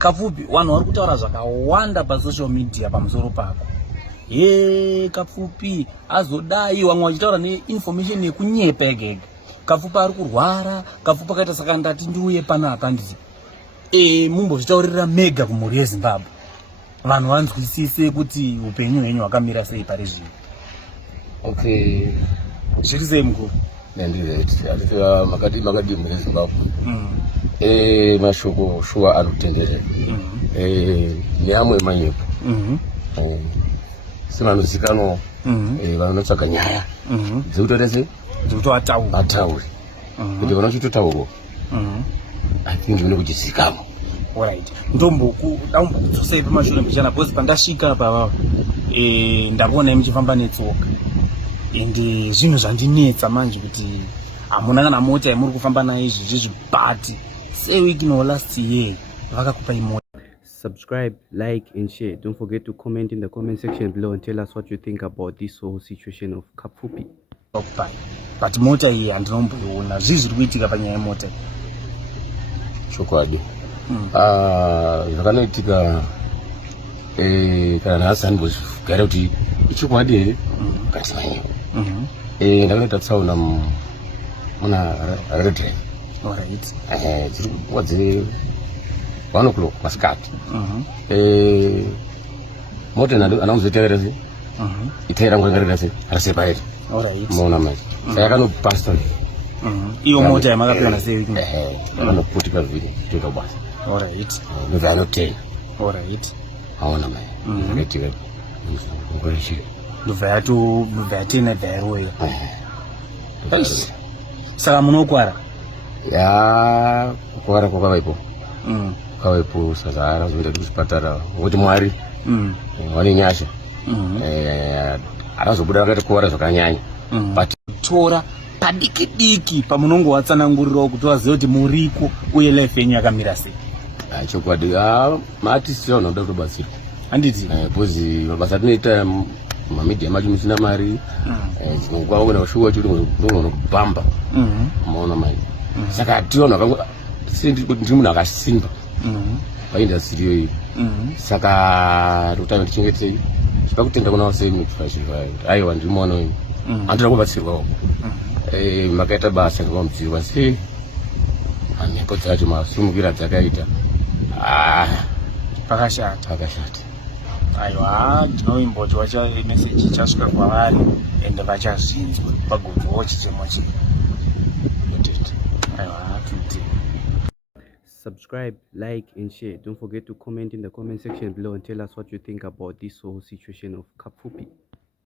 Kapfupi, vanhu vari kutaura zvakawanda pasocial media pamusoro pako. Kapfupi azodai, vamwe vachitaura neinformation yekunyepa yega. Kapfupi ari kurwara, Kapfupi akaita saka ndati ndiuye panapa nditi. Mumbozvitaurira mega kumhuri yeZimbabwe. Vanhu vanzwisise kuti upenyu hwenyu hwakamira sei pari zvino. Okay. Zviri sei mukuru? Ndizvo makadi mhuri yeZimbabwe. Mashoko shuwa anotenderera. Neamwe manyepo. Semanozikanwa vanotsvaga nyaya dzekutorese dzekutoatauri kuti vanochitotaurwa. I think zvine kuchizikanwa. Alright. Ndambokudzosei pamashure mbichana because pandasvika pavavo ndabona muchifamba netsoka. Ende zvinhu zvandinetsa manje kuti hamuna kana mota yamuri kufamba nayo izvizvi but sei week no last year vakakupa imota. Subscribe, like and share. Don't forget to comment in the comment section below and tell us what you think about this whole situation of Kapfupi. But mota iyi handinomboiona. Zvii zviri kuitika panyaya yemota? Chokwadi. Zvakanoitika kana nhasi handimbogara kuti ichokwadi here kati manyepo. Ndakanoita tsaona muna Red Drive. Alright. Dziri nguva dze 1 o'clock masikati. Mota anakuzoteerera sei itaira ngwangarira sei arasepaita. Alright. Mona manje saka yakanopasta iyo mota yamakapirana sei? yakanoputika zviri toita basa. Alright. Ndovyanotena. Alright. Aona manje zvakaitika ngorechiri ndobva yatena dhairoyo. Saka munokwara? Kukwara kwakavaipo. Kwavaipo saka arazoenda kuchipatara ngokuti Mwari vane nyasha. Arazobuda vakati kuwara zvakanyanya. But tora padiki diki pamunongowatsanangurirawo kuti vazive kuti muriko uye life yenyu yakamira sei. Chokwadi maartisti vanhu vanoda kutobatsirwa. Handiti? Because mabasa atinoita mamedia macho musina mari. Dzinonguva kuenda kushuwa chiri ndogona kubhamba. Maona manje. Saka tivanhu ndiri munhu akasimba paindastri iyoyi. Saka tokutanga tichengetei chipa kutenda kuna sei muchifashivai. Aiwa ndiri mwana wenyu. Handinoda kubatsirwawo. Makaita basa ndakamudziwa sei mhepo dzacho masumukira dzakaita Pakashata. Aiwa, ndinoimboti meseji ichasvika kwavari ende vachazvinzwa pagovawo chichemo chii. Aiwa, tuti. Subscribe, like and share. Don't forget to comment in the comment section below and tell us what you think about this whole situation of Kapfupi.